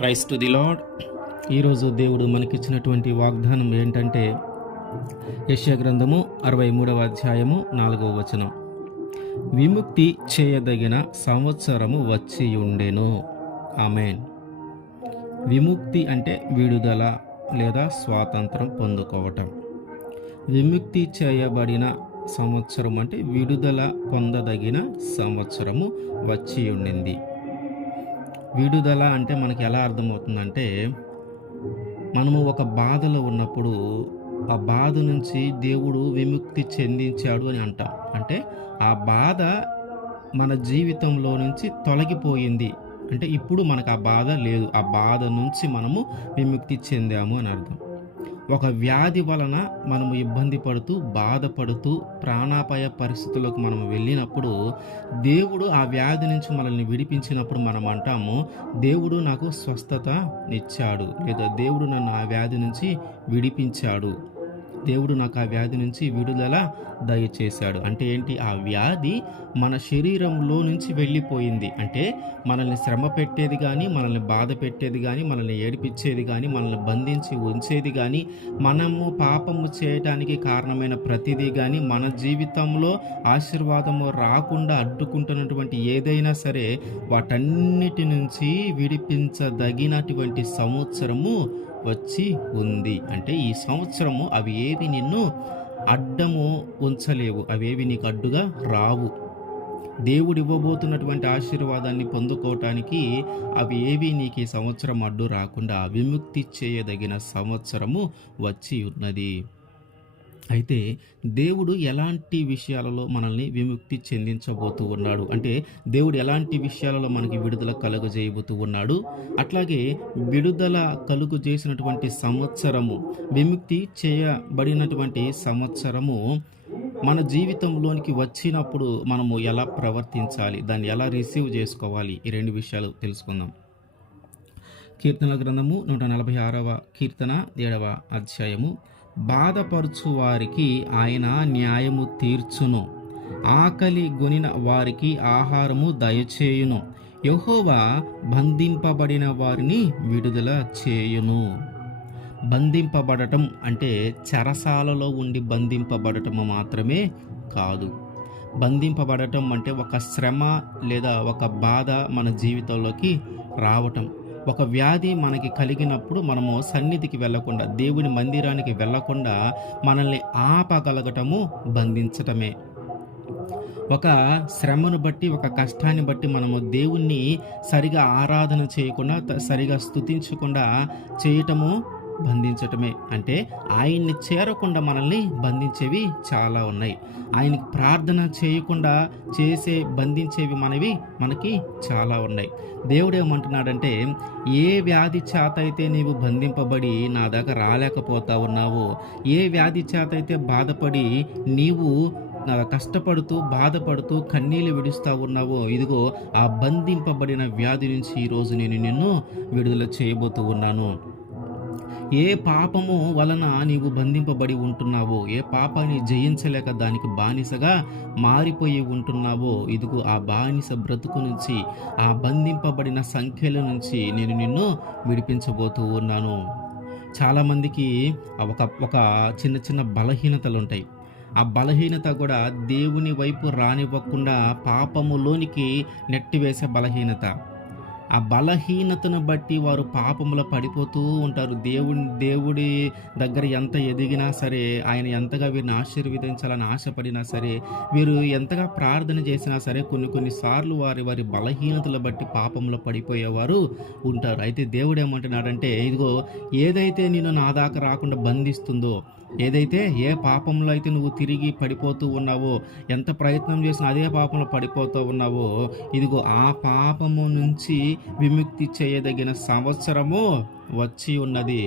Praise to the lord. ఈరోజు దేవుడు మనకిచ్చినటువంటి వాగ్దానం ఏంటంటే యెషయా గ్రంథము 63వ అధ్యాయము 4వ వచనం. విముక్తి చేయదగిన సంవత్సరము వచ్చి ఉండెను. ఆమేన్. విముక్తి అంటే విడుదల లేదా స్వాతంత్రం పొందుకోవటం. విముక్తి చేయబడిన సంవత్సరం అంటే విడుదల పొందదగిన సంవత్సరము వచ్చి ఉండింది. విడుదల అంటే మనకి ఎలా అర్థమవుతుందంటే, మనము ఒక బాధలో ఉన్నప్పుడు ఆ బాధ నుంచి దేవుడు విముక్తి చెందించాడు అని అంటాం. అంటే ఆ బాధ మన జీవితంలో నుంచి తొలగిపోయింది. అంటే ఇప్పుడు మనకు ఆ బాధ లేదు. ఆ బాధ నుంచి మనము విముక్తి చెందాము అని అర్థం. ఒక వ్యాధి వలన మనము ఇబ్బంది పడుతూ, బాధపడుతూ, ప్రాణాపాయ పరిస్థితులకు మనం వెళ్ళినప్పుడు, దేవుడు ఆ వ్యాధి నుంచి మనల్ని విడిపించినప్పుడు మనం అంటాము, దేవుడు నాకు స్వస్థతనిచ్చాడు, లేదా దేవుడు నన్ను ఆ వ్యాధి నుంచి విడిపించాడు, దేవుడు నాకు ఆ వ్యాధి నుంచి విడుదల దయచేశాడు. అంటే ఏంటి? ఆ వ్యాధి మన శరీరంలో నుంచి వెళ్ళిపోయింది. అంటే మనల్ని శ్రమ పెట్టేది కానీ, మనల్ని బాధ పెట్టేది కానీ, మనల్ని ఏడిపించేది కానీ, మనల్ని బంధించి ఉంచేది కానీ, మనము పాపము చేయటానికి కారణమైన ప్రతిదీ కానీ, మన జీవితంలో ఆశీర్వాదము రాకుండా అడ్డుకుంటున్నటువంటి ఏదైనా సరే, వాటన్నిటి నుంచి విడిపించదగినటువంటి సంవత్సరము వచ్చి ఉంది. అంటే ఈ సంవత్సరము అవి ఏవి నిన్ను అడ్డము ఉంచలేవు, అవేవి నీకు అడ్డుగా రావు. దేవుడు ఇవ్వబోతున్నటువంటి ఆశీర్వాదాన్ని పొందుకోవటానికి అవి ఏవి నీకు ఈ సంవత్సరం అడ్డు రాకుండా విముక్తి చేయదగిన సంవత్సరము వచ్చి ఉన్నది. అయితే దేవుడు ఎలాంటి విషయాలలో మనల్ని విముక్తి చెందించబోతూ ఉన్నాడు అంటే, దేవుడు ఎలాంటి విషయాలలో మనకి విడుదల కలుగజేయబోతూ ఉన్నాడు, అట్లాగే విడుదల కలుగజేసినటువంటి సంవత్సరము, విముక్తి చేయబడినటువంటి సంవత్సరము మన జీవితంలోనికి వచ్చినప్పుడు మనము ఎలా ప్రవర్తించాలి, దాన్ని ఎలా రిసీవ్ చేసుకోవాలి, ఈ రెండు విషయాలు తెలుసుకుందాం. కీర్తనల గ్రంథము 146వ కీర్తన 7వ అధ్యాయము. బాధపరచు వారికి ఆయన న్యాయము తీర్చును, ఆకలి గొనిన వారికి ఆహారము దయచేయును, యెహోవా బంధింపబడిన వారిని విడుదల చేయును. బంధింపబడటం అంటే చెరసాలలో ఉండి బంధింపబడటము మాత్రమే కాదు. బంధింపబడటం అంటే ఒక శ్రమ లేదా ఒక బాధ మన జీవితంలోకి రావటం. ఒక వ్యాధి మనకి కలిగినప్పుడు మనము సన్నిధికి వెళ్ళకుండా, దేవుని మందిరానికి వెళ్ళకుండా మనల్ని ఆపగలగటము బంధించటమే. ఒక శ్రమను బట్టి, ఒక కష్టాన్ని బట్టి మనము దేవుణ్ణి సరిగా ఆరాధన చేయకుండా, సరిగా స్తుతించకుండా చేయటము బంధించటమే. అంటే ఆయన్ని చేరకుండా మనల్ని బంధించేవి చాలా ఉన్నాయి. ఆయనకి ప్రార్థన చేయకుండా చేసే బంధించేవి మనకి చాలా ఉన్నాయి. దేవుడు ఏమంటున్నాడంటే, ఏ వ్యాధి చేత అయితే నీవు బంధింపబడి నా దాకా రాలేకపోతా ఉన్నావో, ఏ వ్యాధి చేత అయితే బాధపడి నీవు కష్టపడుతూ, బాధపడుతూ, కన్నీళ్ళు విడుస్తూ ఉన్నావో, ఇదిగో ఆ బంధింపబడిన వ్యాధి నుంచి ఈరోజు నేను నిన్ను విడుదల చేయబోతూ ఉన్నాను. ఏ పాపము వలన నీవు బంధింపబడి ఉంటున్నావో, ఏ పాపాన్ని జయించలేక దానికి బానిసగా మారిపోయి ఉంటున్నావో, ఇదిగో ఆ బానిస బ్రతుకు నుంచి, ఆ బంధింపబడిన సంఖ్యల నుంచి నేను నిన్ను విడిపించబోతూ ఉన్నాను. చాలామందికి ఒక చిన్న చిన్న బలహీనతలు ఉంటాయి. ఆ బలహీనత కూడా దేవుని వైపు రానివ్వకుండా పాపములోనికి నెట్టివేసే బలహీనత. ఆ బలహీనతను బట్టి వారు పాపములో పడిపోతూ ఉంటారు. దేవుడి దగ్గర ఎంత ఎదిగినా సరే, ఆయన ఎంతగా వీరిని ఆశీర్వదించాలని ఆశపడినా సరే, వీరు ఎంతగా ప్రార్థన చేసినా సరే, కొన్నిసార్లు వారి బలహీనతలు బట్టి పాపంలో పడిపోయేవారు ఉంటారు. అయితే దేవుడు ఏమంటున్నాడంటే, ఇదిగో ఏదైతే నిన్ను నా దాకా రాకుండా బంధిస్తుందో, ఏదైతే ఏ పాపంలో అయితే నువ్వు తిరిగి పడిపోతూ ఉన్నావో, ఎంత ప్రయత్నం చేసినా అదే పాపంలో పడిపోతూ ఉన్నావో, ఇదిగో ఆ పాపము నుంచి విముక్తి చేయదగిన సంవత్సరము వచ్చి ఉన్నది.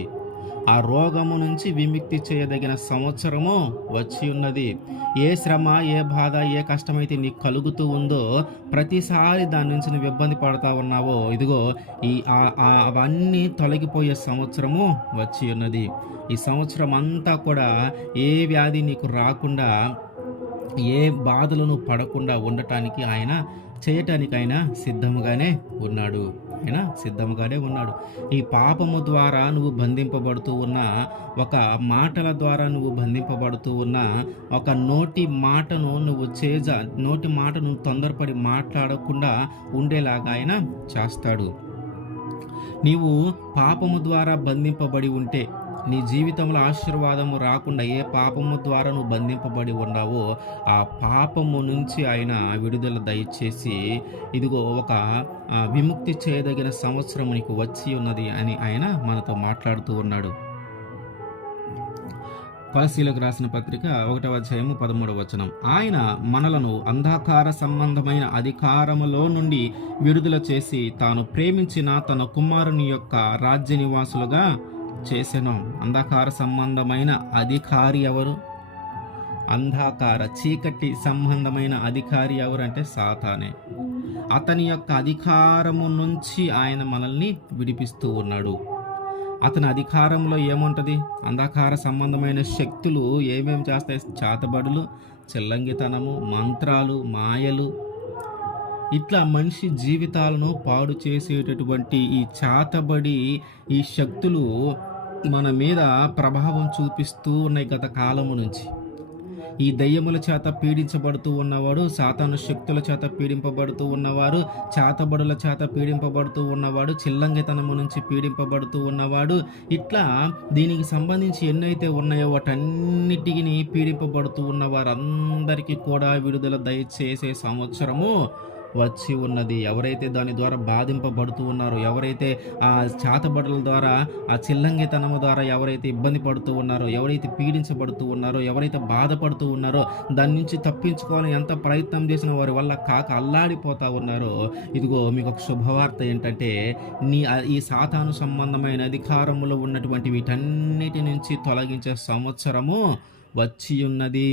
ఆ రోగము నుంచి విముక్తి చేయదగిన సంవత్సరము వచ్చి ఉన్నది. ఏ శ్రమ, ఏ బాధ, ఏ కష్టమైతే నీకు కలుగుతూ ఉందో, ప్రతిసారి దాని నుంచి నువ్వు ఇబ్బంది పడతా ఉన్నావో, ఇదిగో అవన్నీ తొలగిపోయే సంవత్సరము వచ్చి ఉన్నది. ఈ సంవత్సరం అంతా కూడా ఏ వ్యాధి నీకు రాకుండా, ఏ బాధలను పడకుండా ఉండటానికి, చేయటానికి ఆయన సిద్ధముగానే ఉన్నాడు. ఆయన సిద్ధంగానే ఉన్నాడు. ఈ పాపము ద్వారా నువ్వు బంధింపబడుతూ ఉన్నా, ఒక మాటల ద్వారా నువ్వు బంధింపబడుతూ ఉన్నా, ఒక నోటి మాట నువ్వు తొందరపడి మాట్లాడకుండా ఉండేలాగా ఆయన చేస్తాడు. నీవు పాపము ద్వారా బంధింపబడి ఉంటే, నీ జీవితంలో ఆశీర్వాదము రాకుండా ఏ పాపము ద్వారా నువ్వు బంధింపబడి ఉన్నావో ఆ పాపము నుంచి ఆయన విడుదల దయచేసి, ఇదిగో ఒక విముక్తి చేయదగిన సంవత్సరం నీకు వచ్చి ఉన్నది అని ఆయన మనతో మాట్లాడుతూ ఉన్నాడు. కొలస్సీలకు రాసిన పత్రిక 1వ అధ్యాయము 13వ వచనం. ఆయన మనలను అంధకార సంబంధమైన అధికారములో నుండి విడుదల చేసి తాను ప్రేమించిన తన కుమారుని యొక్క రాజ్య నివాసులుగా చేసెను. అంధకార సంబంధమైన అధికారి ఎవరు? అంధకార చీకటి సంబంధమైన అధికారి ఎవరంటే సాతానే. అతని యొక్క అధికారము నుంచి ఆయన మనల్ని విడిపిస్తూ ఉన్నాడు. అతని అధికారంలో ఏముంటుంది? అంధకార సంబంధమైన శక్తులు ఏమేమి చేస్తాయి? చాతబడులు, చెల్లంగితనము, మంత్రాలు, మాయలు, ఇట్లా మనిషి జీవితాలను పాడు చేసేటటువంటి ఈ చాతబడి, ఈ శక్తులు మన మీద ప్రభావం చూపిస్తూ ఉన్నాయి గత కాలము నుంచి. ఈ దయ్యముల చేత పీడించబడుతూ ఉన్నవాడు, సాతాను శక్తుల చేత పీడింపబడుతూ ఉన్నవారు, చాతబడుల చేత పీడింపబడుతూ ఉన్నవాడు, చిల్లంగితనము నుంచి పీడింపబడుతూ ఉన్నవాడు, ఇట్లా దీనికి సంబంధించి ఎన్నైతే ఉన్నాయో వాటన్నిటిని పీడింపబడుతూ ఉన్న వారందరికీ కూడా విడుదల దయచేసే సంవత్సరము వచ్చి ఉన్నది. ఎవరైతే దాని ద్వారా బాధింపబడుతూ ఉన్నారో, ఎవరైతే ఆ చాతబడుల ద్వారా, ఆ చిల్లంగితనము ద్వారా ఎవరైతే ఇబ్బంది పడుతూ ఉన్నారో, ఎవరైతే పీడించబడుతూ ఉన్నారో, ఎవరైతే బాధపడుతూ ఉన్నారో, దాని నుంచి తప్పించుకోవాలని ఎంత ప్రయత్నం చేసిన వారి వల్ల కాక అల్లాడిపోతూ ఉన్నారో, ఇదిగో మీకు ఒక శుభవార్త ఏంటంటే, ఈ సాతాను సంబంధమైన అధికారములో ఉన్నటువంటి వీటన్నిటి నుంచి తొలగించే సంవత్సరము వచ్చి ఉన్నది.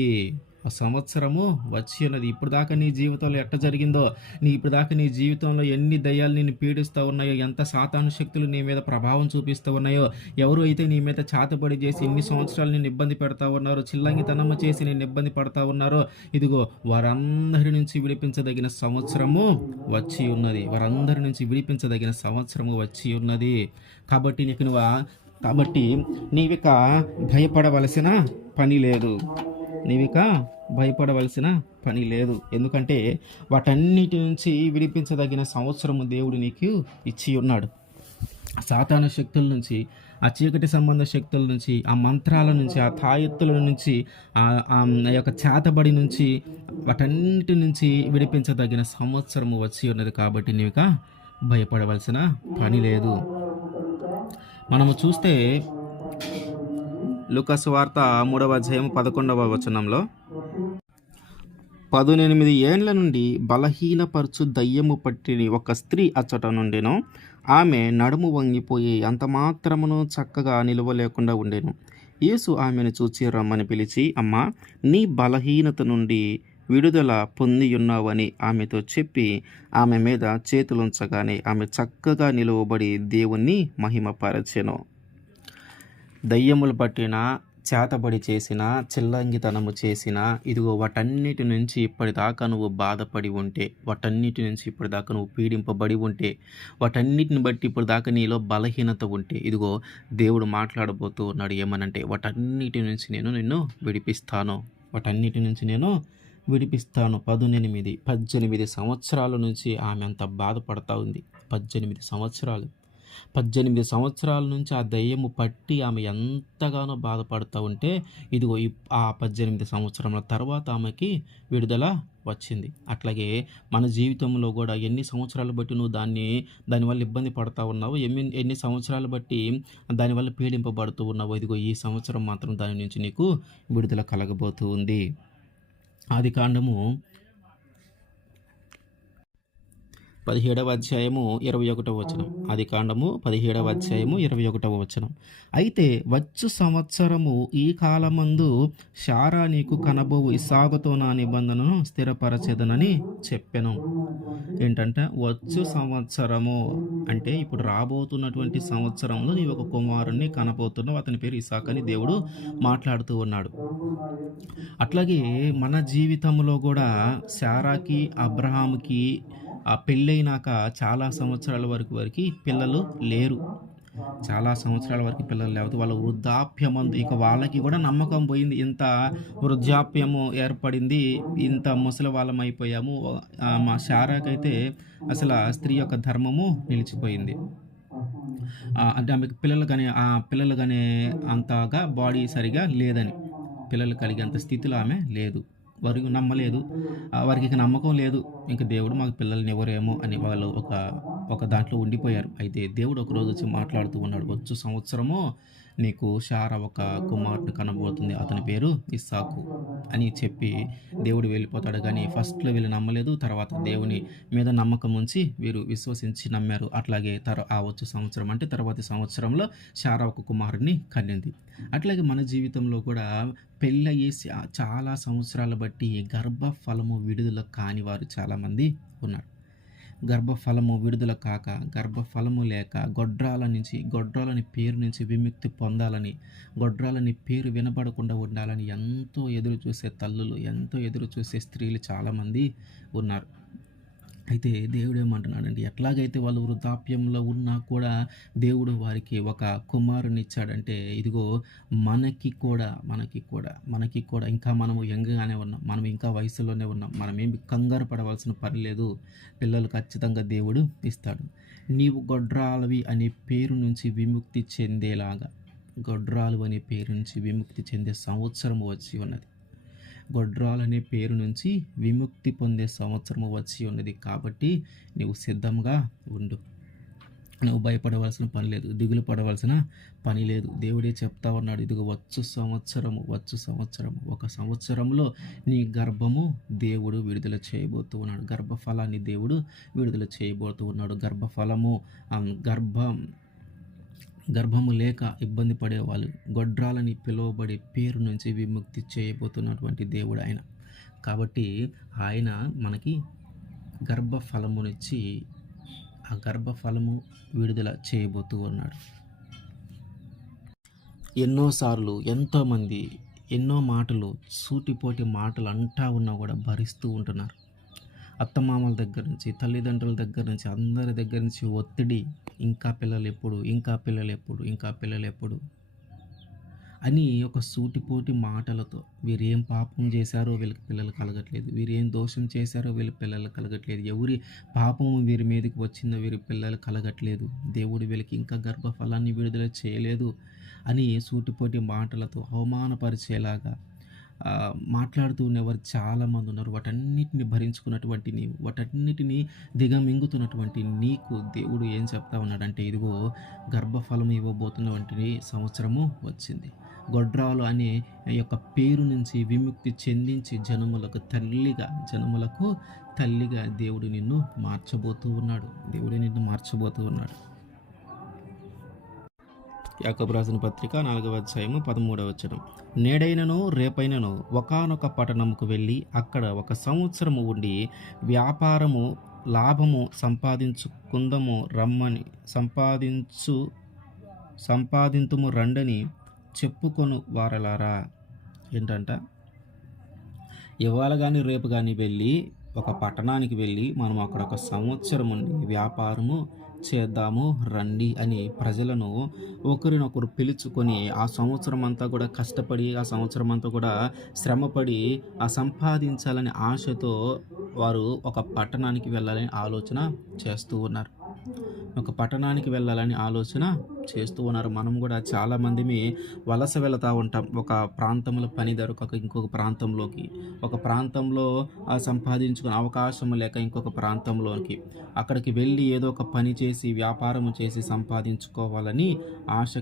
ఆ సంవత్సరము వచ్చి ఉన్నది. ఇప్పుడు దాకా నీ జీవితంలో ఎట్ట జరిగిందో, ఇప్పుడు దాకా నీ జీవితంలో ఎన్ని దయ్యాలు నిన్ను పీడిస్తూ ఉన్నాయో, ఎంత సాతాను శక్తులు నీ మీద ప్రభావం చూపిస్తూ ఉన్నాయో, ఎవరు అయితే నీ మీద చాతబడి చేసి ఎన్ని సంవత్సరాలు నిన్ను ఇబ్బంది పెడతా ఉన్నారో, చిల్లంగితనము చేసి నిన్ను ఇబ్బంది పడతా ఉన్నారో, ఇదిగో వారందరి నుంచి విడిపించదగిన సంవత్సరము వచ్చి ఉన్నది. వారందరి నుంచి విడిపించదగిన సంవత్సరము వచ్చి ఉన్నది. కాబట్టి నీవిక భయపడవలసిన పని లేదు. భయపడవలసిన పని లేదు. ఎందుకంటే వాటన్నిటి నుంచి విడిపించదగిన సంవత్సరము దేవుడు నీకు ఇచ్చి ఉన్నాడు. సాతాను శక్తుల నుంచి, ఆ చీకటి సంబంధ శక్తుల నుంచి, ఆ మంత్రాల నుంచి, ఆ తాయెత్తుల నుంచి, ఆ యొక్క చేతబడి నుంచి, వాటన్నిటి నుంచి విడిపించదగిన సంవత్సరము వచ్చి ఉన్నది. కాబట్టి నీవిక భయపడవలసిన పని లేదు. మనము చూస్తే లూకా సువార్త 3వ అధ్యాయం 11వ వచనంలో, 18 ఏండ్ల నుండి బలహీనపరచు దయ్యము పట్టిన ఒక స్త్రీ అచ్చట నుండెను. ఆమె నడుము వంగిపోయి అంత మాత్రమును చక్కగా నిలవలేకుండా ఉండెను. యేసు ఆమెను చూచి రమ్మని పిలిచి, అమ్మా, నీ బలహీనత నుండి విడుదల పొందియున్నావని ఆమెతో చెప్పి ఆమె మీద చేతులుంచగానే ఆమె చక్కగా నిలువబడి దేవుణ్ణి మహిమపరచెను. దయ్యములు పట్టిన, చేతబడి చేసిన, చిల్లంగితనము చేసిన, ఇదిగో వాటన్నిటి నుంచి ఇప్పటిదాకా నువ్వు బాధపడి ఉంటే, వాటన్నిటి నుంచి ఇప్పటిదాకా నువ్వు పీడింపబడి ఉంటే, వాటన్నిటిని బట్టి ఇప్పటిదాకా నీలో బలహీనత ఉంటే, ఇదిగో దేవుడు మాట్లాడబోతూ ఉన్నాడు. ఏమనంటే, వాటన్నిటి నుంచి నేను నిన్ను విడిపిస్తాను. 18 సంవత్సరాల నుంచి ఆమె అంత బాధపడతా ఉంది. 18 సంవత్సరాల నుంచి ఆ దయ్యము పట్టి ఆమె ఎంతగానో బాధపడుతూ ఉంటే, ఇదిగో ఆ 18 సంవత్సరాల తర్వాత ఆమెకి విడుదల వచ్చింది. అట్లాగే మన జీవితంలో కూడా ఎన్ని సంవత్సరాలు బట్టి నువ్వు దానివల్ల ఇబ్బంది పడుతూ ఉన్నావు, ఎన్ని సంవత్సరాలు బట్టి దానివల్ల పీడింపబడుతూ ఉన్నావు, ఇదిగో ఈ సంవత్సరం మాత్రం దాని నుంచి నీకు విడుదల కలగబోతూ ఉంది. ఆదికాండము 17వ అధ్యాయము 21వ వచనం. ఆదికాండము 17వ అధ్యాయము 21వ వచనం. అయితే వచ్చు సంవత్సరము ఈ కాలమందు శారా నీకు కనబోవు ఇస్సాకుతో నా నిబంధనను స్థిరపరచెదనని చెప్పెను. ఏంటంటే వచ్చు సంవత్సరము అంటే ఇప్పుడు రాబోతున్నటువంటి సంవత్సరంలో నీవు ఒక కుమారుణ్ణి కనబోతున్నావు, అతని పేరు ఇస్సాకు అని దేవుడు మాట్లాడుతూ ఉన్నాడు. అట్లాగే మన జీవితంలో కూడా శారాకి, అబ్రహాముకి ఆ పెళ్ళైనాక చాలా సంవత్సరాల వరకు పిల్లలు లేరు. చాలా సంవత్సరాల వరకు పిల్లలు లేకపోతే వాళ్ళ వృద్ధాప్యమందు ఇక వాళ్ళకి కూడా నమ్మకం పోయింది. ఇంత వృద్ధాప్యము ఏర్పడింది. ఇంత ముసలి వాళ్ళమైపోయాము. మా శారాకైతే అసల స్త్రీ యొక్క ధర్మము నిలిచిపోయింది. అంటే ఆమెకు పిల్లలు గాని అంతగా బాడీ సరిగ్గా లేదని. పిల్లలు కలిగేంత స్థితిలో ఆమె లేదు. వారు నమ్మలేదు. వారికి ఇక నమ్మకం లేదు. ఇంక దేవుడు మాకు పిల్లలనివ్వరేమో అని వాళ్ళు ఒక దాంట్లో ఉండిపోయారు. అయితే దేవుడు ఒకరోజు వచ్చి మాట్లాడుతూ ఉన్నాడు. వచ్చు సంవత్సరము నీకు శారా ఒక కుమారుడు కనబోతుంది. అతని పేరు ఇస్సాకు అని చెప్పి దేవుడు వెళ్ళిపోతాడు. కానీ ఫస్ట్‌లో వీళ్ళు నమ్మలేదు. తర్వాత దేవుని మీద నమ్మకం ఉంచి వీరు విశ్వసించి నమ్మారు. అట్లాగే ఆ వచ్చు సంవత్సరం అంటే తర్వాతి సంవత్సరంలో శారా ఒక కుమారుడిని కనింది. అట్లాగే మన జీవితంలో కూడా పెళ్ళయ్యి చాలా సంవత్సరాలు బట్టి గర్భఫలము విడుదల కాని వారు చాలామంది ఉన్నారు. గర్భఫలము విడుదల కాక, గర్భఫలము లేక గొడ్రాలని పేరు నుంచి విముక్తి పొందాలని, గొడ్రాలని పేరు వినబడకుండా ఉండాలని ఎంతో ఎదురు చూసే తల్లులు, ఎంతో ఎదురు చూసే స్త్రీలు చాలామంది ఉన్నారు. అయితే దేవుడేమంటున్నాడంటే, ఎట్లాగైతే వాళ్ళు వృద్ధాప్యంలో ఉన్నా కూడా దేవుడు వారికి ఒక కుమారునిచ్చాడంటే, ఇదిగో మనకి కూడా ఇంకా మనము యంగ్‌గానే ఉన్నాం. మనం ఇంకా వయసులోనే ఉన్నాం. మనమేమి కంగారు పడవలసిన పని లేదు. పిల్లలు ఖచ్చితంగా దేవుడు ఇస్తాడు. నీవు గొడ్రాలివి అనే పేరు నుంచి విముక్తి చెందేలాగా, గొడ్రాలు అనే పేరు నుంచి విముక్తి చెందే సంవత్సరం వచ్చి ఉన్నది. గొడ్రాలనే పేరు నుంచి విముక్తి పొందే సంవత్సరము వచ్చి ఉన్నది. కాబట్టి నీవు సిద్ధంగా ఉండు. నువ్వు భయపడవలసిన పని లేదు. దిగులు పడవలసిన పని లేదు. దేవుడే చెప్తా ఉన్నాడు. ఇదిగో వచ్చు సంవత్సరము. ఒక సంవత్సరంలో నీ గర్భము దేవుడు విడుదల చేయబోతూ ఉన్నాడు. గర్భఫలాన్ని దేవుడు విడుదల చేయబోతూ ఉన్నాడు. గర్భము లేక ఇబ్బంది పడేవాళ్ళు, గొడ్రాలని పిలువబడే పేరు నుంచి విముక్తి చేయబోతున్నటువంటి దేవుడు ఆయన. కాబట్టి ఆయన మనకి గర్భఫలమునిచ్చి ఆ గర్భఫలము విడుదల చేయబోతూ ఉన్నాడు. ఎన్నోసార్లు ఎంతోమంది ఎన్నో మాటలు, సూటిపోటి మాటలు అంటా ఉన్నా కూడా భరిస్తూ ఉంటున్నారు. అత్తమామల దగ్గర నుంచి, తల్లిదండ్రుల దగ్గర నుంచి, అందరి దగ్గర నుంచి ఒత్తిడి. ఇంకా పిల్లలెప్పుడు అని ఒక సూటిపోటి మాటలతో వీరేం పాపం చేశారో వీళ్ళకి పిల్లలు కలగట్లేదు, వీరేం దోషం చేశారో వీళ్ళ పిల్లలు కలగట్లేదు, ఎవరి పాపము వీరి మీదకి వచ్చిందో వీరి పిల్లలు కలగట్లేదు, దేవుడు వీళ్ళకి ఇంకా గర్భఫలాన్ని విడుదల చేయలేదు అని సూటిపోటి మాటలతో అవమానపరిచేలాగా మాట్లాడుతూ ఉన్నవారు చాలామంది ఉన్నారు. వాటన్నిటిని భరించుకున్నటువంటి నీవు, వాటన్నిటిని దిగమింగుతున్నటువంటి నీకు దేవుడు ఏం చెప్తా ఉన్నాడంటే, ఇదిగో గర్భఫలం ఇవ్వబోతున్నటువంటి సంవత్సరము వచ్చింది. గొడ్రాలు అనే యొక్క పేరు నుంచి విముక్తి చెందించి జనములకు తల్లిగా దేవుడు నిన్ను మార్చబోతూ ఉన్నాడు. యాకోబు రాసిన పత్రిక 4వ అధ్యాయము 13వ వచనం. నేడైనను రేపైనను ఒకానొక పట్టణముకు వెళ్ళి అక్కడ ఒక సంవత్సరము ఉండి వ్యాపారము లాభము సంపాదించుకుందము రమ్మని సంపాదింతుము రండని చెప్పుకొను వారలారా. ఏంటంట, ఇవాళ కానీ రేపు కానీ వెళ్ళి ఒక పట్టణానికి వెళ్ళి మనం అక్కడ ఒక సంవత్సరం ఉండి వ్యాపారము చేద్దాము రండి అని ప్రజలను ఒకరినొకరు పిలుచుకొని ఆ సంవత్సరం అంతా కూడా కష్టపడి, ఆ సంవత్సరం అంతా కూడా శ్రమపడి ఆ సంపాదించాలని ఆశతో వారు ఒక పట్టణానికి వెళ్ళాలని ఆలోచన చేస్తూ ఉన్నారు. మనం కూడా చాలామంది వలస వెళతా ఉంటాం. ఒక ప్రాంతంలో పని దొరకక ఇంకొక ప్రాంతంలోకి, ఒక ప్రాంతంలో సంపాదించుకునే అవకాశం లేక ఇంకొక ప్రాంతంలోకి, అక్కడికి వెళ్ళి ఏదో ఒక పని చేసి వ్యాపారం చేసి సంపాదించుకోవాలని ఆశ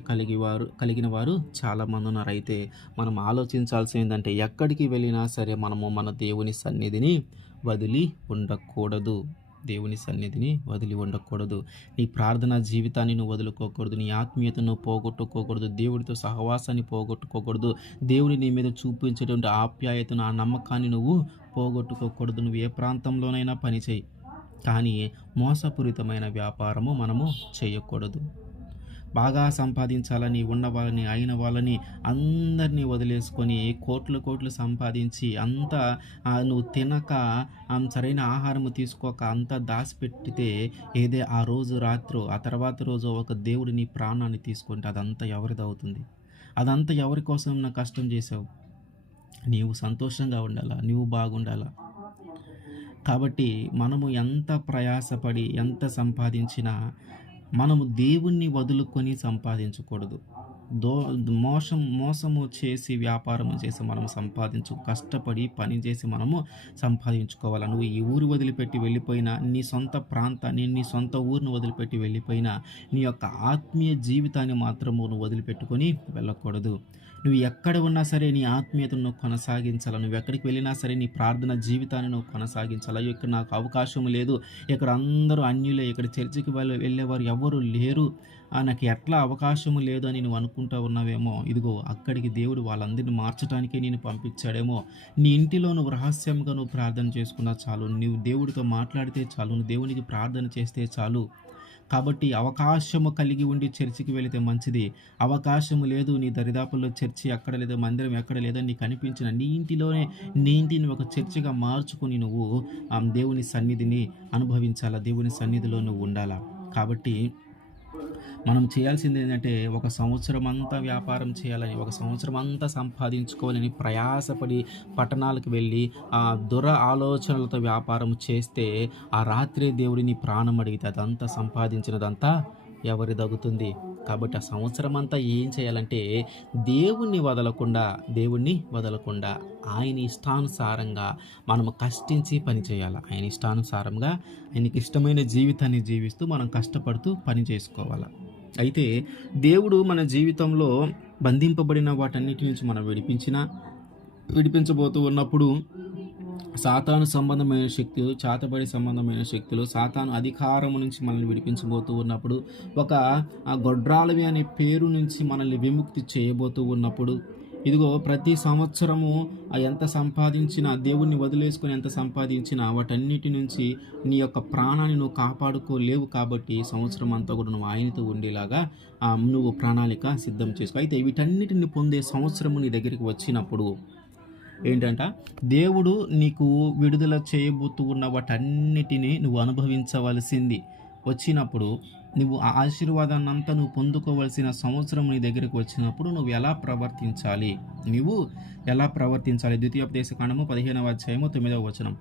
కలిగిన వారు చాలామంది ఉన్నారు. అయితే మనం ఆలోచించాల్సింది ఏంటంటే, ఎక్కడికి వెళ్ళినా సరే మనము మన దేవుని సన్నిధిని వదిలి ఉండకూడదు. నీ ప్రార్థనా జీవితాన్ని నువ్వు వదులుకోకూడదు, నీ ఆత్మీయతను పోగొట్టుకోకూడదు, దేవుడితో సహవాసాన్ని పోగొట్టుకోకూడదు, దేవుని నీ మీద చూపించేటువంటి ఆప్యాయతను, ఆ నమ్మకాన్ని నువ్వు పోగొట్టుకోకూడదు. నువ్వు ఏ ప్రాంతంలోనైనా పని చేయి, కానీ మోసపూరితమైన వ్యాపారము మనము చేయకూడదు. బాగా సంపాదించాలని, ఉన్న వాళ్ళని, అయిన వాళ్ళని అందరినీ వదిలేసుకొని కోట్లు కోట్లు సంపాదించి అంతా నువ్వు తినక సరైన ఆహారము తీసుకోక అంతా దాచిపెట్టితే ఆ రోజు రాత్రో, ఆ తర్వాత రోజు ఒక దేవుడు నీ ప్రాణాన్ని తీసుకుంటే అదంతా ఎవరిదవుతుంది? అదంతా ఎవరి కోసం నా కష్టం చేశావు? నీవు సంతోషంగా ఉండాలా, నీవు బాగుండాలా. కాబట్టి మనము ఎంత ప్రయాసపడి, ఎంత సంపాదించినా మనము దేవుణ్ణి వదులుకొని సంపాదించకూడదు. దో మోసము చేసి, వ్యాపారము చేసి మనం కష్టపడి పని చేసి మనము సంపాదించుకోవాలి. నువ్వు ఈ ఊరు వదిలిపెట్టి వెళ్ళిపోయినా, నీ సొంత ప్రాంతాన్ని, నీ సొంత ఊరిని వదిలిపెట్టి వెళ్ళిపోయినా, నీ యొక్క ఆత్మీయ జీవితాన్ని మాత్రము నువ్వు వదిలిపెట్టుకొని వెళ్ళకూడదు. నువ్వు ఎక్కడ ఉన్నా సరే నీ ఆత్మీయతను నువ్వు కొనసాగించాలి. నువ్వు ఎక్కడికి వెళ్ళినా సరే నీ ప్రార్థన జీవితాన్ని నువ్వు కొనసాగించాలి. ఇక్కడ నాకు అవకాశం లేదు, ఇక్కడ అందరూ అన్యులే, ఇక్కడ చర్చికి వెళ్ళేవారు ఎవరు లేరు, నాకు ఎట్లా అవకాశము లేదు అని నువ్వు అనుకుంటూ ఉన్నావేమో, ఇదిగో అక్కడికి దేవుడు వాళ్ళందరినీ మార్చడానికే నేను పంపించాడేమో. నీ ఇంటిలో నువ్వు రహస్యంగా నువ్వు ప్రార్థన చేసుకున్నా చాలు, నువ్వు దేవుడితో మాట్లాడితే చాలు, నువ్వు దేవునికి ప్రార్థన చేస్తే చాలు. కాబట్టి అవకాశము కలిగి ఉండి చర్చికి వెళితే మంచిది. అవకాశము లేదు, నీ దరిదాపుల్లో చర్చి ఎక్కడ లేదు, మందిరం ఎక్కడ లేదని నీకు అనిపించిన నీ ఇంటిని ఒక చర్చిగా మార్చుకొని నువ్వు దేవుని సన్నిధిని అనుభవించాలా, దేవుని సన్నిధిలో నువ్వు ఉండాలా. కాబట్టి మనం చేయాల్సింది ఏంటంటే, ఒక సంవత్సరం అంతా వ్యాపారం చేయాలని, ఒక సంవత్సరం అంతా సంపాదించుకోవాలని ప్రయాసపడి పట్టణాలకు వెళ్ళి ఆ ఆలోచనలతో వ్యాపారం చేస్తే ఆ రాత్రే దేవుడిని ప్రాణం అడిగితే అదంతా సంపాదించినదంతా ఎవరిదగుతుంది? కాబట్టి ఆ సంవత్సరం అంతా ఏం చేయాలంటే దేవుణ్ణి వదలకుండా ఆయన ఇష్టానుసారంగా మనము కష్టించి పని చేయాలి. ఆయన ఇష్టానుసారంగా ఆయనకి ఇష్టమైన జీవితాన్ని జీవిస్తూ మనం కష్టపడుతూ పని చేసుకోవాలి. అయితే దేవుడు మన జీవితంలో బంధింపబడిన వాటన్నిటి నుంచి మనం విడిపించబోతూ ఉన్నప్పుడు సాతాను సంబంధమైన శక్తులు, చాతబడి సంబంధమైన శక్తులు, సాతాను అధికారం నుంచి మనల్ని విడిపించబోతూ ఉన్నప్పుడు, ఒక గొడ్రాలవి అనే పేరు నుంచి మనల్ని విముక్తి చేయబోతూ ఉన్నప్పుడు, ఇదిగో ప్రతి సంవత్సరము ఎంత సంపాదించినా, దేవుణ్ణి వదిలేసుకొని ఎంత సంపాదించినా వాటన్నిటి నుంచి నీ యొక్క ప్రాణాన్ని నువ్వు కాపాడుకోలేవు. కాబట్టి సంవత్సరం అంతా కూడా నువ్వు ఆయనతో ఉండేలాగా నువ్వు ప్రణాళిక సిద్ధం చేసుకో. అయితే వీటన్నిటిని పొందే సంవత్సరము నీ దగ్గరికి వచ్చినప్పుడు ఏంటంట, దేవుడు నీకు విడుదల చేయబోతూ ఉన్న వాటన్నిటినీ నువ్వు అనుభవించవలసింది వచ్చినప్పుడు, నువ్వు ఆ ఆశీర్వాదాన్ని అంతా నువ్వు పొందుకోవలసిన సంవత్సరం నీ దగ్గరికి వచ్చినప్పుడు నువ్వు ఎలా ప్రవర్తించాలి? ద్వితీయోపదేశకాండము 15వ అధ్యాయము 9వ వచనం.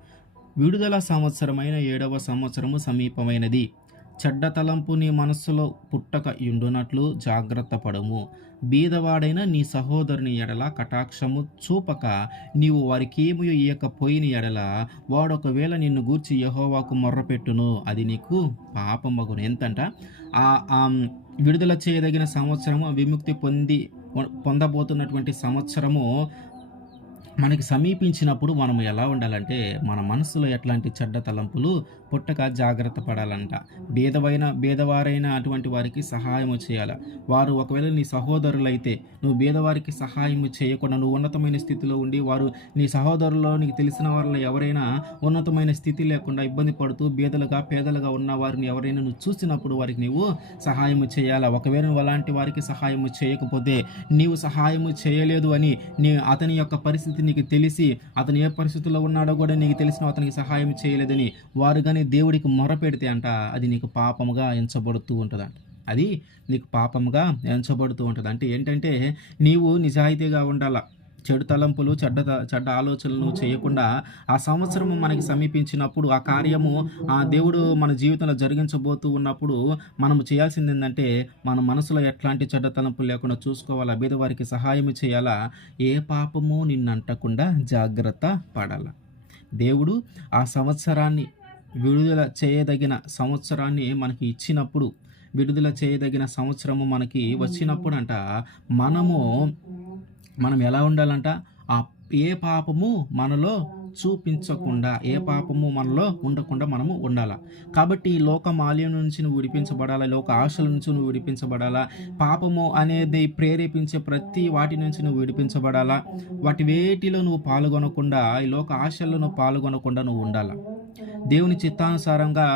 విడుదల సంవత్సరమైన 7వ సంవత్సరము సమీపమైనది. చెడ్డ తలంపు నీ మనస్సులో పుట్టక యుండునట్లు జాగ్రత్త పడము. బీదవాడైన నీ సహోదరుని ఎడల కటాక్షము చూపక నీవు వారికి ఏమీ ఇయ్యకపోయిన ఎడల వాడొకవేళ నిన్ను గూర్చి యెహోవాకు మొర్రపెట్టును, అది నీకు పాపమగును. ఎంతంట, విడుదల చేయదగిన సంవత్సరము, విముక్తి పొందబోతున్నటువంటి సంవత్సరము మనకి సమీపించినప్పుడు మనం ఎలా ఉండాలంటే, మన మనసులో ఎట్లాంటి చెడ్డ తలంపులు పుట్టక జాగ్రత్త పడాలంట. బీదవారైన అటువంటి వారికి సహాయము చేయాలి. వారు ఒకవేళ నీ సహోదరులైతే నువ్వు బీదవారికి సహాయము చేయకుండా నువ్వు ఉన్నతమైన స్థితిలో ఉండి, వారు నీ సహోదరుల్లో నీకు తెలిసిన వారిలో ఎవరైనా ఉన్నతమైన స్థితి లేకుండా ఇబ్బంది పడుతూ పేదలుగా ఉన్న వారిని ఎవరైనా నువ్వు చూసినప్పుడు వారికి నీవు సహాయము చేయాలా. ఒకవేళ నువ్వు అలాంటి వారికి సహాయము చేయకపోతే, నీవు సహాయము చేయలేదు అని అతని యొక్క పరిస్థితి నీకు తెలిసి, అతను ఏ పరిస్థితుల్లో ఉన్నాడో కూడా నీకు తెలిసిన అతనికి సహాయం చేయలేదని వారు కానీ దేవుడికి మొరపెడితే అంట, అది నీకు పాపముగా ఎంచబడుతూ ఉంటుందంట. అంటే ఏంటంటే, నీవు నిజాయితీగా ఉండాలా. చెడు తలంపులు, చెడ్డ ఆలోచనలు చేయకుండా ఆ సంవత్సరము మనకి సమీపించినప్పుడు, ఆ కార్యము దేవుడు మన జీవితంలో జరిగించబోతూ ఉన్నప్పుడు మనము చేయాల్సింది ఏంటంటే, మన మనసులో ఎట్లాంటి చెడ్డ తలంపులు లేకుండా చూసుకోవాలా. బీదవారికి సహాయం చేయాలా. ఏ పాపము నిన్నంటకుండా జాగ్రత్త పడాలా. దేవుడు ఆ సంవత్సరాన్ని, విడుదల చేయదగిన సంవత్సరాన్ని మనకి ఇచ్చినప్పుడు, విడుదల చేయదగిన సంవత్సరము మనకి వచ్చినప్పుడు అంట, మనం ఎలా ఉండాలంట, ఏ పాపము మనలో చూపించకుండా, ఏ పాపము మనలో ఉండకుండా మనము ఉండాలా. కాబట్టి ఈ లోక మాల్యం నుంచి నువ్వు విడిపించబడాలా, లోక ఆశల నుంచి నువ్వు విడిపించబడాలా, పాపము అనేది ప్రేరేపించే ప్రతి వాటి నుంచి నువ్వు విడిపించబడాలా. వాటి వేటిలో నువ్వు పాల్గొనకుండా, ఈ లోక ఆశల్లో నువ్వు పాల్గొనకుండా నువ్వు ఉండాలా. దేవుని చిత్తానుసారంగా,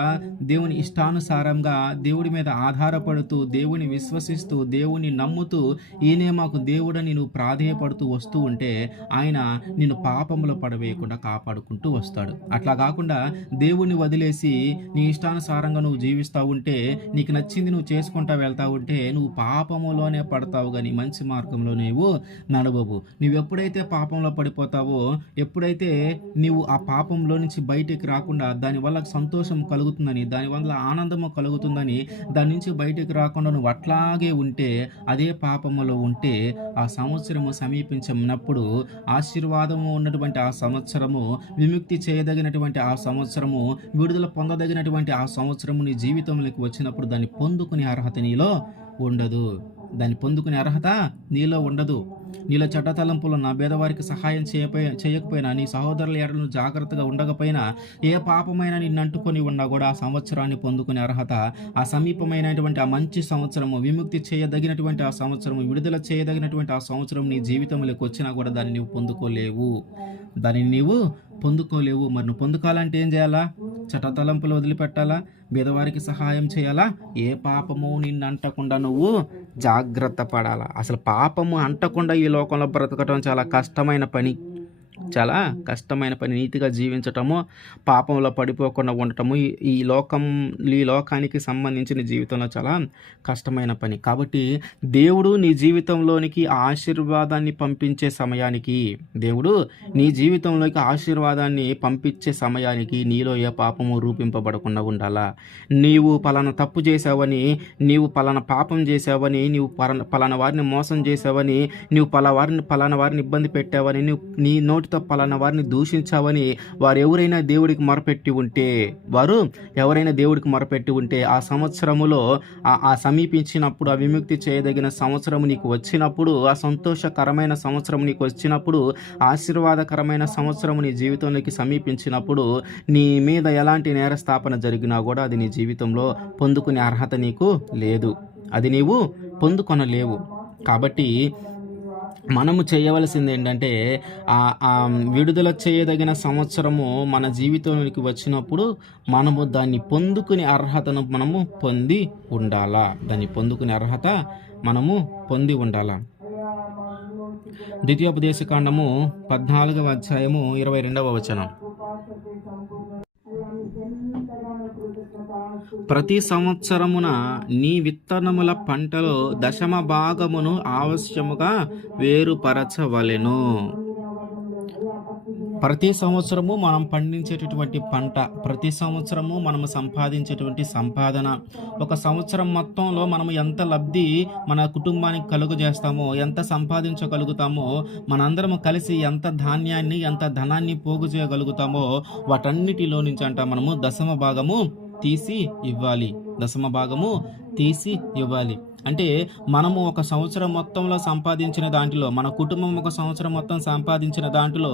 దేవుని ఇష్టానుసారంగా దేవుడి మీద ఆధారపడుతూ, దేవుని విశ్వసిస్తూ, దేవుని నమ్ముతూ, ఈయనే మాకు దేవుడని నువ్వు ప్రాధేయపడుతూ వస్తూ ఉంటే ఆయన నిన్ను పాపంలో పడవేయకుండా కాపాడుకుంటూ వస్తాడు. అట్లా కాకుండా దేవుణ్ణి వదిలేసి నీ ఇష్టానుసారంగా నువ్వు జీవిస్తూ ఉంటే, నీకు నచ్చింది నువ్వు చేసుకుంటా వెళ్తా ఉంటే నువ్వు పాపములోనే పడతావు కానీ మంచి మార్గంలో నీవు నడవవు. నువ్వు ఎప్పుడైతే పాపంలో పడిపోతావో, ఎప్పుడైతే నీవు ఆ పాపంలో నుంచి బయటికి రాకుండా దానివల్ల సంతోషం కలుగుతుందని, దానివల్ల ఆనందము కలుగుతుందని, దాని నుంచి బయటికి రాకుండా నువ్వు అట్లాగే ఉంటే, అదే పాపములో ఉంటే ఆ సంవత్సరము సమీపించినప్పుడు ఆశీర్వాదము ఉన్నటువంటి ఆ సంవత్సరము, విముక్తి చేయదగినటువంటి ఆ సంవత్సరము, విడుదల పొందదగినటువంటి ఆ సంవత్సరము నీ జీవితంలోకి వచ్చినప్పుడు దాన్ని పొందుకునే అర్హత నీలో ఉండదు. దాన్ని పొందుకునే అర్హత నీలో ఉండదు. నీలో చెడ్డ తలంపులు ఉన్న పేదవారికి సహాయం చేయకపోయినా, నీ సహోదరుల ఎడలను జాగ్రత్తగా ఉండకపోయినా, ఏ పాపమైనా నిన్ను అంటుకొని ఉన్నా కూడా ఆ సంవత్సరాన్ని పొందుకునే అర్హత, ఆ సమీపమైనటువంటి ఆ మంచి సంవత్సరము, విముక్తి చేయదగినటువంటి ఆ సంవత్సరము, విడుదల చేయదగినటువంటి ఆ సంవత్సరం నీ జీవితంలోకి వచ్చినా కూడా దాన్ని నీవు పొందుకోలేవు. దానిని నీవు పొందుకోలేవు. మరి నువ్వు పొందుకోవాలంటే ఏం చేయాలా? చెడ్డ తలంపులు వదిలిపెట్టాలా? పేదవారికి సహాయం చేయాలా? ఏ పాపము నిన్ను అంటకుండా నువ్వు జాగ్రత్త పడాలా. అసలు పాపము అంటకుండా ఈ లోకంలో బ్రతకటం చాలా కష్టమైన పని. చాలా కష్టమైన పని. నీతిగా జీవించటము, పాపంలో పడిపోకుండా ఉండటము ఈ లోకానికి సంబంధించిన జీవితంలో చాలా కష్టమైన పని. కాబట్టి దేవుడు నీ జీవితంలోనికి ఆశీర్వాదాన్ని పంపించే సమయానికి, దేవుడు నీ జీవితంలోకి ఆశీర్వాదాన్ని పంపించే సమయానికి నీలో ఏ పాపము రూపింపబడకుండా ఉండాలా. నీవు పలానా తప్పు చేసావని, నీవు పలానా పాపం చేసావని, నీవు పలానా వారిని మోసం చేసావని, నీవు పలానా వారిని ఇబ్బంది పెట్టావని, నువ్వు నీ నోటితో పలానా వారిని దూషించావని వారు ఎవరైనా దేవుడికి మొరపెట్టి ఉంటే ఆ సంవత్సరములో ఆ సమీపించినప్పుడు, ఆ విముక్తి చేయదగిన సంవత్సరం నీకు వచ్చినప్పుడు, ఆ సంతోషకరమైన సంవత్సరం నీకు వచ్చినప్పుడు, ఆశీర్వాదకరమైన సంవత్సరం నీ జీవితంలోకి సమీపించినప్పుడు, నీ మీద ఎలాంటి నేరస్థాపన జరిగినా కూడా అది నీ జీవితంలో పొందుకునే అర్హత నీకు లేదు. అది నీవు పొందుకొనలేవు. కాబట్టి మనము చేయవలసింది ఏంటంటే, విడుదల చేయదగిన సంవత్సరము మన జీవితంలోకి వచ్చినప్పుడు మనము దాన్ని పొందుకునే అర్హతను మనము పొంది ఉండాలా. దాన్ని పొందుకునే అర్హత మనము పొంది ఉండాలా. ద్వితీయోపదేశకాండము 14వ అధ్యాయము 22వ వచనం. ప్రతి సంవత్సరమున నీ విత్తనముల పంటలో దశమ భాగమును ఆవశ్యముగా వేరుపరచవలెను. ప్రతి సంవత్సరము మనం పండించేటటువంటి పంట, ప్రతి సంవత్సరము మనము సంపాదించేటువంటి సంపాదన, ఒక సంవత్సరం మొత్తంలో మనము ఎంత లబ్ధి మన కుటుంబానికి కలుగజేస్తామో, ఎంత సంపాదించగలుగుతామో, మనందరము కలిసి ఎంత ధాన్యాన్ని, ఎంత ధనాన్ని పోగు చేయగలుగుతామో వాటన్నిటిలో నుంచి మనము దశమ భాగము తీసి ఇవ్వాలి. అంటే మనము ఒక సంవత్సరం మొత్తంలో సంపాదించిన దాంట్లో, మన కుటుంబం ఒక సంవత్సరం మొత్తం సంపాదించిన దాంట్లో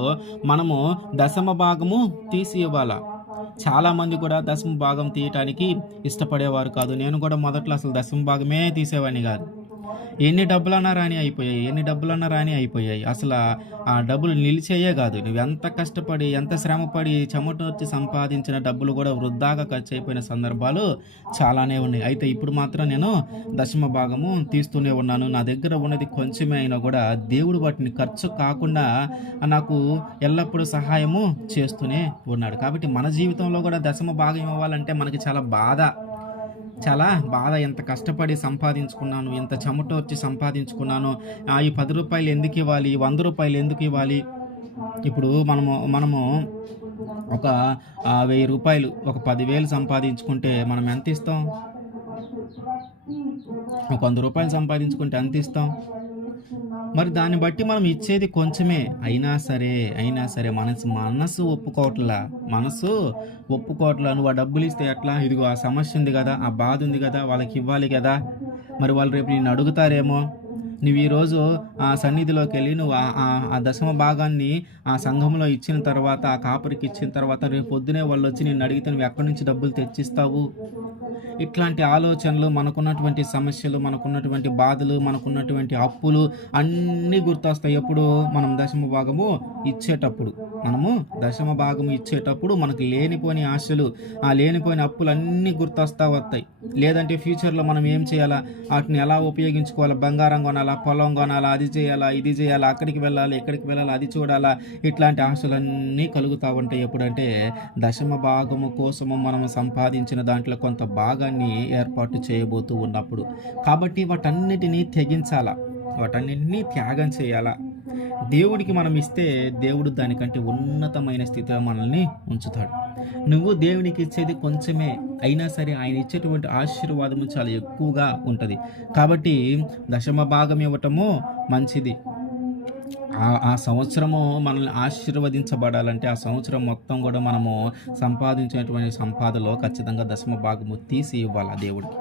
మనము దశమ భాగము తీసి ఇవ్వాలా. చాలామంది కూడా దశమ భాగం తీయటానికి ఇష్టపడేవారు కాదు. నేను కూడా మొదట్లో అసలు దశమ భాగమే తీసేవాడిని కాదు. ఎన్ని డబ్బులన్నా రాని అయిపోయాయి. అసలు ఆ డబ్బులు నిలిచేయే కాదు. నువ్వు ఎంత కష్టపడి, ఎంత శ్రమపడి, చెమట వచ్చి సంపాదించిన డబ్బులు కూడా వృధాగా ఖర్చు అయిపోయిన సందర్భాలు చాలానే ఉన్నాయి. అయితే ఇప్పుడు మాత్రం నేను దశమ భాగము తీస్తూనే ఉన్నాను. నా దగ్గర ఉన్నది కొంచెమే అయినా కూడా దేవుడు వాటిని ఖర్చు కాకుండా నాకు ఎల్లప్పుడూ సహాయము చేస్తూనే ఉన్నాడు. కాబట్టి మన జీవితంలో కూడా దశమ భాగం ఇవ్వాలంటే మనకి చాలా బాధ. ఎంత కష్టపడి సంపాదించుకున్నాను, ఎంత చెమట వచ్చి సంపాదించుకున్నాను, ఈ 10 రూపాయలు ఎందుకు ఇవ్వాలి, 100 రూపాయలు ఎందుకు ఇవ్వాలి. ఇప్పుడు మనము ఒక 1000 రూపాయలు, ఒక 10,000 సంపాదించుకుంటే మనం ఎంత ఇస్తాం? ఒక 100 రూపాయలు సంపాదించుకుంటే ఎంత ఇస్తాం? మరి దాన్ని బట్టి మనం ఇచ్చేది కొంచెమే అయినా సరే మనసు ఒప్పుకోవట్లా. నువ్వు ఆ డబ్బులు ఇస్తే ఎట్లా? ఇదిగో ఆ సమస్య ఉంది కదా, ఆ బాధ ఉంది కదా, వాళ్ళకి ఇవ్వాలి కదా. మరి వాళ్ళు రేపు నిన్ను అడుగుతారేమో. నువ్వు ఈరోజు ఆ సన్నిధిలోకి వెళ్ళి నువ్వు ఆ దశమ భాగాన్ని ఆ సంఘంలో ఇచ్చిన తర్వాత, ఆ కాపరికి ఇచ్చిన తర్వాత, రేపు పొద్దునే వాళ్ళు వచ్చి నిన్ను అడిగితే నువ్వు ఎక్కడి నుంచి డబ్బులు తెచ్చిస్తావు? ఇట్లాంటి ఆలోచనలు, మనకున్నటువంటి సమస్యలు, మనకున్నటువంటి బాధలు, మనకున్నటువంటి అప్పులు అన్నీ గుర్తొస్తాయి. ఎప్పుడు మనం దశమ భాగము ఇచ్చేటప్పుడు. మనకు లేనిపోని ఆశలు, ఆ లేనిపోయిన అప్పులు అన్నీ గుర్తొస్తా వస్తాయి. లేదంటే ఫ్యూచర్లో మనం ఏం చేయాలా, వాటిని ఎలా ఉపయోగించుకోవాలా, బంగారం కొనాలా, పొలం కొనాలా, అది చేయాలా, ఇది చేయాలా, అక్కడికి వెళ్ళాలి, ఎక్కడికి వెళ్ళాలి, అది చూడాలా, ఇట్లాంటి ఆశలన్నీ కలుగుతూ ఉంటాయి. ఎప్పుడంటే దశమ భాగము కోసము మనం సంపాదించిన దాంట్లో కొంత భాగాన్ని ఏర్పాటు చేయబోతూ ఉన్నప్పుడు. కాబట్టి వాటన్నిటినీ తెగించాలా, వాటన్నిటినీ త్యాగం చేయాలా. దేవుడికి మనం ఇస్తే దేవుడు దానికంటే ఉన్నతమైన స్థితిలో మనల్ని ఉంచుతాడు. నువ్వు దేవునికి ఇచ్చేది కొంచెమే అయినా సరే ఆయన ఇచ్చేటువంటి ఆశీర్వాదము చాలా ఎక్కువగా ఉంటుంది. కాబట్టి దశమ భాగం ఇవ్వటము మంచిది. ఆ సంవత్సరము మనల్ని ఆశీర్వదించబడాలంటే ఆ సంవత్సరం మొత్తం కూడా మనము సంపాదించినటువంటి సంపాదనలో ఖచ్చితంగా దశమ భాగము తీసి ఇవ్వాలి దేవుడికి.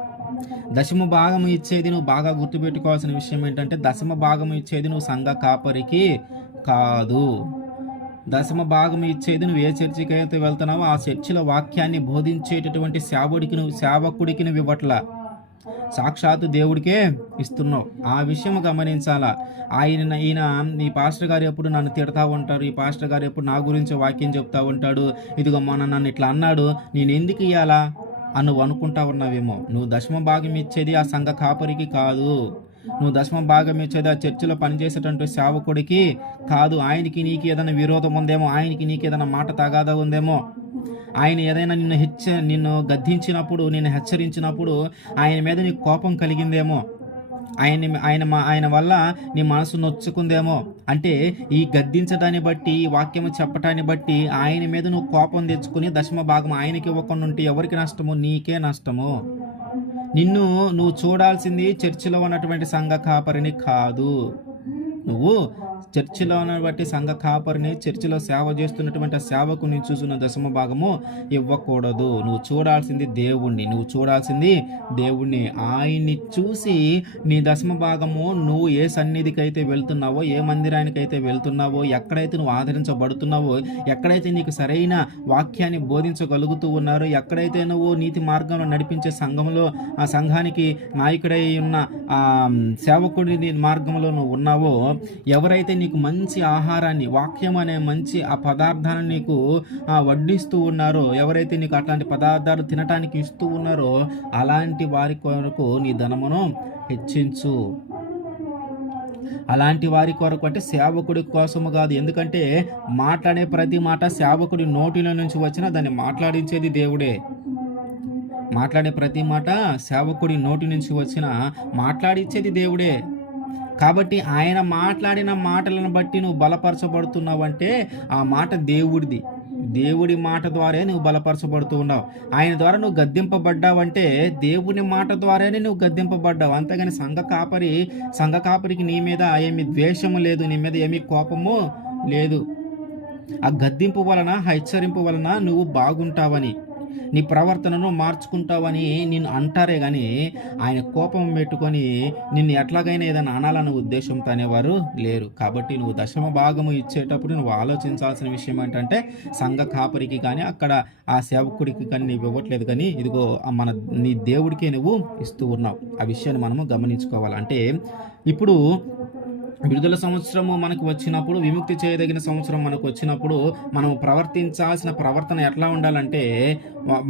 దశమ భాగము ఇచ్చేది నువ్వు బాగా గుర్తుపెట్టుకోవాల్సిన విషయం ఏంటంటే, దశమ భాగము ఇచ్చేది నువ్వు సంఘ కాపరికి కాదు. దశమ భాగం ఇచ్చేది నువ్వు ఏ చర్చికి అయితే వెళ్తున్నావో ఆ చర్చిలో వాక్యాన్ని బోధించేటటువంటి సేవకుడికి నువ్వు ఇవ్వట్లా, సాక్షాత్తు దేవుడికే ఇస్తున్నావు. ఆ విషయం గమనించాలా. ఈయన ఈ పాస్టర్ గారు ఎప్పుడు నన్ను తిడతా ఉంటారు, ఈ పాస్టర్ గారు ఎప్పుడు నా గురించి వాక్యం చెప్తా ఉంటాడు, ఇదిగో మొన్న నన్ను ఇట్లా అన్నాడు, నేను ఎందుకు ఇవ్వాలా అని నువ్వు అనుకుంటా ఉన్నావేమో. నువ్వు దశమ భాగం ఇచ్చేది ఆ సంఘ కాపరికి కాదు, నువ్వు దశమ భాగం ఇచ్చేది ఆ చర్చిలో పనిచేసేటువంటి సేవకుడికి కాదు. ఆయనకి నీకు ఏదైనా విరోధం ఉందేమో, ఆయనకి నీకు ఏదైనా మాట తగాదా ఉందేమో, ఆయన ఏదైనా నిన్ను గద్దించినప్పుడు, నిన్ను హెచ్చరించినప్పుడు ఆయన మీద నీకు కోపం కలిగిందేమో, ఆయన వల్ల నీ మనసు నొచ్చుకుందేమో. అంటే ఈ గద్దించడాన్ని బట్టి, ఈ వాక్యము చెప్పటాన్ని బట్టి ఆయన మీద నువ్వు కోపం తెచ్చుకుని దశమ భాగం ఆయనకి ఇవ్వకుండా ఉంటే ఎవరికి నష్టము? నీకే నష్టము. నువ్వు చూడాల్సింది చర్చిలో ఉన్నటువంటి సంఘ కాపరిని కాదు. నువ్వు చర్చిలో ఉన్నటువంటి సంఘ కాపరిని, చర్చిలో సేవ చేస్తున్నటువంటి సేవకుని చూసిన దశమ భాగము ఇవ్వకూడదు. నువ్వు చూడాల్సింది దేవుణ్ణి. ఆయన్ని చూసి నీ దశమ భాగము నువ్వు ఏ సన్నిధికి అయితే వెళ్తున్నావో, ఏ మందిరానికి అయితే వెళ్తున్నావో, ఎక్కడైతే నువ్వు ఆదరించబడుతున్నావో, ఎక్కడైతే నీకు సరైన వాక్యాన్ని బోధించగలుగుతూ ఉన్నారో, ఎక్కడైతే నువ్వు నీతి మార్గంలో నడిపించే సంఘంలో ఆ సంఘానికి నాయకుడై ఉన్న ఆ సేవకుడి మార్గంలో నువ్వు ఉన్నావో, ఎవరైతే నీకు మంచి ఆహారాన్ని, వాక్యం అనే మంచి ఆ పదార్థాన్ని నీకు వడ్డిస్తూ ఉన్నారో, ఎవరైతే నీకు అట్లాంటి పదార్థాలు తినటానికి ఇస్తూ ఉన్నారో, అలాంటి వారి కొరకు నీ ధనమును హెచ్చించు. అలాంటి వారి కొరకు అంటే సేవకుడి కోసము కాదు. ఎందుకంటే మాట్లాడే ప్రతి మాట సేవకుడి నోటిలో నుంచి వచ్చినా దాన్ని మాట్లాడించేది దేవుడే. మాట్లాడే ప్రతి మాట సేవకుడి నోటి నుంచి వచ్చినా మాట్లాడించేది దేవుడే. కాబట్టి ఆయన మాట్లాడిన మాటలను బట్టి నువ్వు బలపరచబడుతున్నావంటే ఆ మాట దేవుడిది. దేవుడి మాట ద్వారా నువ్వు బలపరచబడుతూ ఉన్నావు. ఆయన ద్వారా నువ్వు గద్దింపబడ్డావంటే దేవుని మాట ద్వారానే నువ్వు గద్దింపబడ్డావు. అంతేగాని సంఘ కాపరికి నీ మీద ఏమి ద్వేషము లేదు, నీ మీద ఏమీ కోపము లేదు. ఆ గద్దింపు వలన, హెచ్చరింపు వలన నువ్వు బాగుంటావని, నీ ప్రవర్తనను మార్చుకుంటావని నిన్ను అంటారే కానీ ఆయన కోపం పెట్టుకొని నిన్ను ఎట్లాగైనా ఏదైనా అనాలన్న ఉద్దేశంతో అనేవారు లేరు. కాబట్టి నువ్వు దశమ భాగము ఇచ్చేటప్పుడు నువ్వు ఆలోచించాల్సిన విషయం ఏంటంటే, సంఘ కాపరికి కానీ అక్కడ ఆ సేవకుడికి కానీ నీవు ఇవ్వట్లేదు, కానీ ఇదిగో నీ దేవుడికే నువ్వు ఇస్తూ ఉన్నావు. ఆ విషయాన్ని మనము గమనించుకోవాలి. అంటే ఇప్పుడు విడుదల సంవత్సరము మనకు వచ్చినప్పుడు, విముక్తి చేయదగిన సంవత్సరం మనకు వచ్చినప్పుడు మనం ప్రవర్తించాల్సిన ప్రవర్తన ఎట్లా ఉండాలంటే,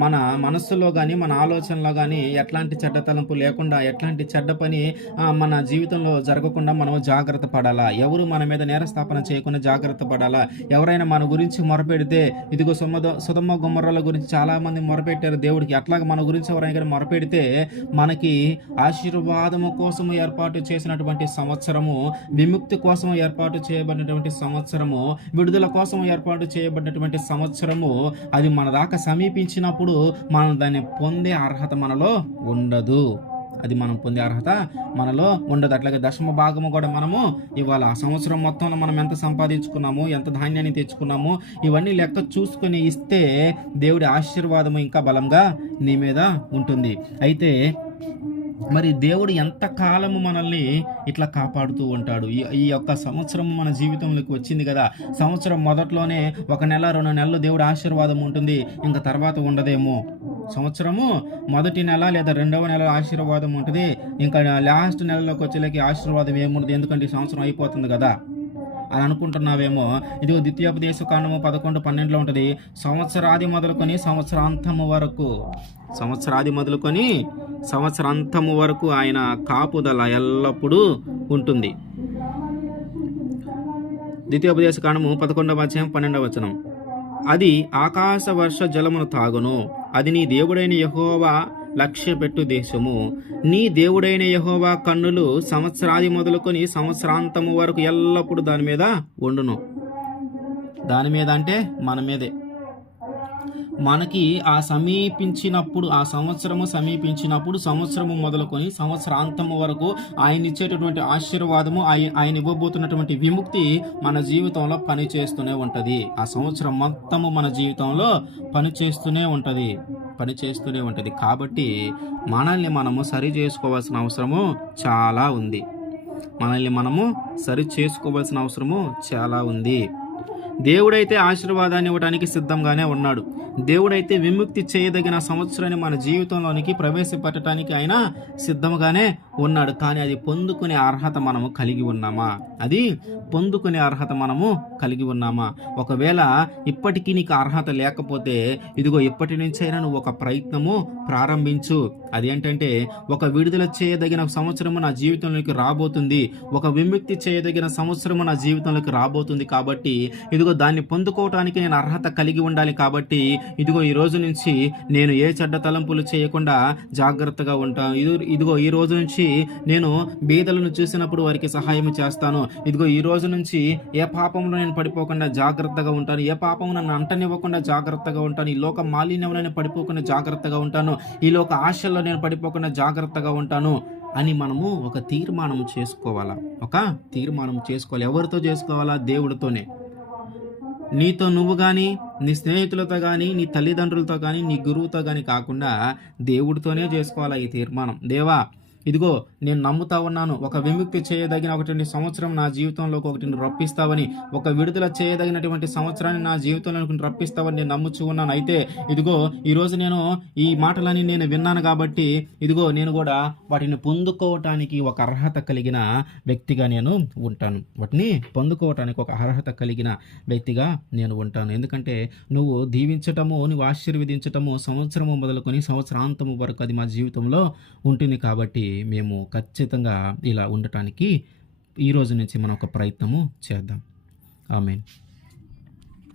మన మనస్సులో కానీ మన ఆలోచనలో కానీ ఎట్లాంటి చెడ్డ తలంపు లేకుండా, ఎట్లాంటి చెడ్డ పని మన జీవితంలో జరగకుండా మనం జాగ్రత్త పడాలా. ఎవరు మన మీద నేరస్థాపన చేయకుండా జాగ్రత్త పడాలా. ఎవరైనా మన గురించి మొరపెడితే, ఇదిగో సొదొమ గొమొర్రాల గురించి చాలామంది మొరపెట్టారు దేవుడికి, అట్లాగే మన గురించి ఎవరైనా కానీ మొరపెడితే మనకి ఆశీర్వాదము కోసము ఏర్పాటు చేసినటువంటి సంవత్సరము, విముక్తి కోసం ఏర్పాటు చేయబడినటువంటి సంవత్సరము, విడుదల కోసం ఏర్పాటు చేయబడినటువంటి సంవత్సరము, అది మన దాకా సమీపించినప్పుడు మనం దాన్ని పొందే అర్హత మనలో ఉండదు. అట్లాగే దశమ భాగము కూడా మనము ఇవాళ ఆ సంవత్సరం మొత్తంలో మనం ఎంత సంపాదించుకున్నాము, ఎంత ధాన్యాన్ని తెచ్చుకున్నాము, ఇవన్నీ లెక్క చూసుకొని ఇస్తే దేవుడి ఆశీర్వాదము ఇంకా బలంగా నీ మీద ఉంటుంది. అయితే మరి దేవుడు ఎంతకాలము మనల్ని ఇట్లా కాపాడుతూ ఉంటాడు. ఈ యొక్క సంవత్సరం మన జీవితంలోకి వచ్చింది కదా, సంవత్సరం మొదట్లోనే 1 నెల 2 నెలలు దేవుడి ఆశీర్వాదం ఉంటుంది, ఇంకా తర్వాత ఉండదేమో. సంవత్సరము మొదటి నెల లేదా రెండవ నెల ఆశీర్వాదం ఉంటుంది. ఇంకా లాస్ట్ నెలలోకి వచ్చేలాకి ఆశీర్వాదం ఏముండదు, ఎందుకంటే ఈ సంవత్సరం అయిపోతుంది కదా అని అనుకుంటున్నావేమో. ఇదిగో ద్వితీయోపదేశ కాండము 11:12 ఉంటుంది, సంవత్సరాది మొదలుకొని సంవత్సరాంతము వరకు, సంవత్సరాది మొదలుకొని సంవత్సరాంతము వరకు ఆయన కాపుదల ఎల్లప్పుడూ ఉంటుంది. ద్వితీయోపదేశ కాండము 11:12. అది ఆకాశ వర్ష జలమును తాగును, అది నీ దేవుడైన యెహోవా లక్ష్యపెట్టు దేశము. నీ దేవుడైన యెహోవా కన్నులు సంవత్సరాది మొదలుకొని సంవత్సరాంతము వరకు ఎల్లప్పుడూ దాని మీద ఉండును. దాని మీద అంటే మన మీదే. మనకి ఆ సంవత్సరము సమీపించినప్పుడు సంవత్సరము మొదలుకొని సంవత్సరాంతము వరకు ఆయన ఇచ్చేటటువంటి ఆశీర్వాదము, ఆయన ఇవ్వబోతున్నటువంటి విముక్తి మన జీవితంలో పనిచేస్తూనే ఉంటుంది. ఆ సంవత్సరం మొత్తము మన జీవితంలో పనిచేస్తూనే ఉంటుంది. కాబట్టి మనల్ని మనము సరి చేసుకోవాల్సిన అవసరము చాలా ఉంది. దేవుడైతే ఆశీర్వాదాన్ని ఇవ్వడానికి సిద్ధంగానే ఉన్నాడు. దేవుడైతే విముక్తి చేయదగిన సంవత్సరాన్ని మన జీవితంలోనికి ప్రవేశపెట్టడానికి ఆయన సిద్ధంగానే ఉన్నాడు. కానీ అది పొందుకునే అర్హత మనము కలిగి ఉన్నామా? ఒకవేళ ఇప్పటికీ నీకు అర్హత లేకపోతే ఇదిగో ఇప్పటి నుంచైనా నువ్వు ఒక ప్రయత్నము ప్రారంభించు. అదేంటంటే, ఒక విడుదల చేయదగిన సంవత్సరము నా జీవితంలోకి రాబోతుంది, ఒక విముక్తి చేయదగిన సంవత్సరము నా జీవితంలోకి రాబోతుంది. కాబట్టి ఇదిగో దాన్ని పొందుకోవటానికి నేను అర్హత కలిగి ఉండాలి. కాబట్టి ఇదిగో ఈ రోజు నుంచి నేను ఏ చెడ్డ తలంపులు చేయకుండా జాగ్రత్తగా ఉంటాను. ఇదిగో ఈ రోజు నుంచి నేను బీదలను చూసినప్పుడు వారికి సహాయం చేస్తాను. ఇదిగో ఈ రోజు నుంచి ఏ పాపంలో నేను పడిపోకుండా జాగ్రత్తగా ఉంటాను, ఏ పాపం నన్ను అంటనివ్వకుండా జాగ్రత్తగా ఉంటాను, ఈ లోక మాలిన్యంలో నేను పడిపోకుండా జాగ్రత్తగా ఉంటాను, ఈ లోక ఆశల్లో నేను పడిపోకుండా జాగ్రత్తగా ఉంటాను అని మనము ఒక తీర్మానం చేసుకోవాలి. ఎవరితో చేసుకోవాలా? దేవుడితోనే. నీతో నువ్వు కానీ, నీ స్నేహితులతో కానీ, నీ తల్లిదండ్రులతో కానీ, నీ గురువుతో కానీ కాకుండా దేవుడితోనే చేసుకోవాలా ఈ తీర్మానం. దేవా, ఇదిగో నేను నమ్ముతా ఉన్నాను, ఒక విముక్తి చేయదగిన ఒకటి సంవత్సరం నా జీవితంలోకి ఒకటి రప్పిస్తావని, ఒక విడుదల చేయదగినటువంటి సంవత్సరాన్ని నా జీవితంలోకి రప్పిస్తావని నేను నమ్ముచూ ఉన్నాను. అయితే ఇదిగో ఈరోజు నేను ఈ మాటలని నేను విన్నాను కాబట్టి ఇదిగో నేను కూడా వాటిని పొందుకోవటానికి ఒక అర్హత కలిగిన వ్యక్తిగా నేను ఉంటాను. వాటిని పొందుకోవటానికి ఒక అర్హత కలిగిన వ్యక్తిగా నేను ఉంటాను. ఎందుకంటే నువ్వు దీవించటము, నువ్వు ఆశీర్వదించటము సంవత్సరము మొదలుకొని సంవత్సరాంతము వరకు అది మా జీవితంలో ఉంటుంది. కాబట్టి మేము ఖచ్చితంగా ఇలా ఉండటానికి ఈ రోజు నుంచి మనం ఒక ప్రయత్నము చేద్దాం. ఆమేన్.